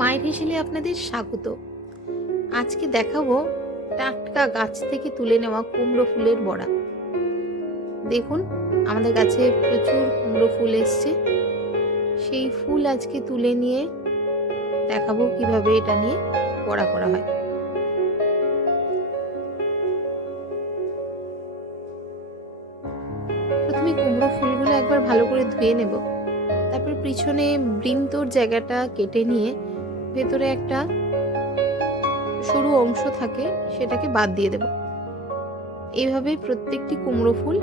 মায়ের হেসেলে আপনাদের স্বাগত। আজকে দেখাবো টাটকা গাছ থেকে তুলে নেওয়া কুমড়ো ফুলের বড়া। দেখুন, আমাদের গাছে প্রচুর কুমড়ো ফুল এসছে। সেই ফুল আজকে তুলে নিয়ে দেখাবো কীভাবে এটা নিয়ে বড়া করা হয়। প্রথমে কুমড়ো ফুলগুলো একবার ভালো করে ধুয়ে নেব। তারপর পিছনে বৃন্তর জায়গাটা কেটে নিয়ে ভেতরে একটা সরু অংশ থাকে, সেটাকে বাদ দিয়ে দেব। এইভাবে প্রত্যেকটি কুমড়ো ফুল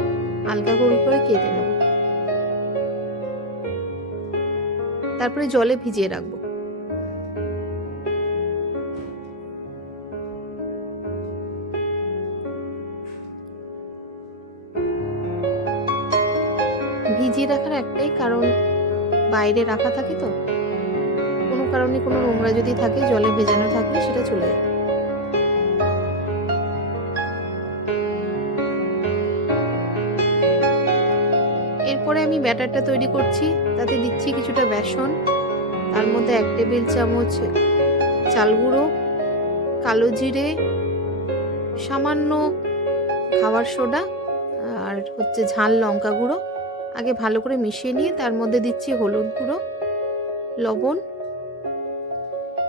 হালকা করে করে কেটে নেব। তারপরে জলে ভিজিয়ে রাখব। ভিজিয়ে রাখার একটাই কারণ বাইরে রাখা থাকে তো। কারণে কোনো নোংরা যদি থাকে, জলে ভেজানো থাকলে সেটা চলে যায়। এরপরে আমি ব্যাটারটা তৈরি করছি, তাতে দিচ্ছি কিছুটা বেসন, তার মধ্যে এক টেবিল চামচ চাল গুঁড়ো, কালো জিরে, সামান্য খাবার সোডা আর হচ্ছে ঝাল লঙ্কা গুঁড়ো। আগে ভালো করে মিশিয়ে নিয়ে তার মধ্যে দিচ্ছি হলুদ গুঁড়ো, লবণ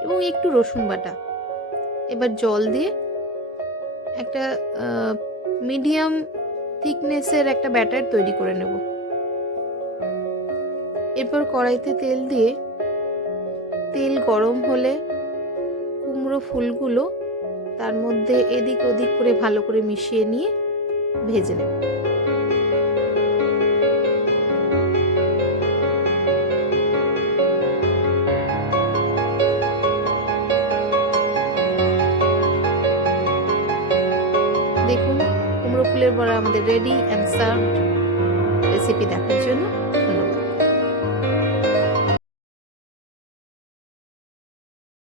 এবং একটু রসুন বাটা। এবার জল দিয়ে একটা মিডিয়াম থিকনেসের একটা ব্যাটার তৈরি করে নেব। এরপর কড়াইতে তেল দিয়ে, তেল গরম হলে কুমড়ো ফুলগুলো তার মধ্যে এদিক ওদিক করে ভালো করে মিশিয়ে নিয়ে ভেজে নেব। দেখুন কুমড়ো ফুলের বড়া আমাদের রেডি অ্যান্ড সার্ভ রেসিপি দেখার জন্য ধন্যবাদ।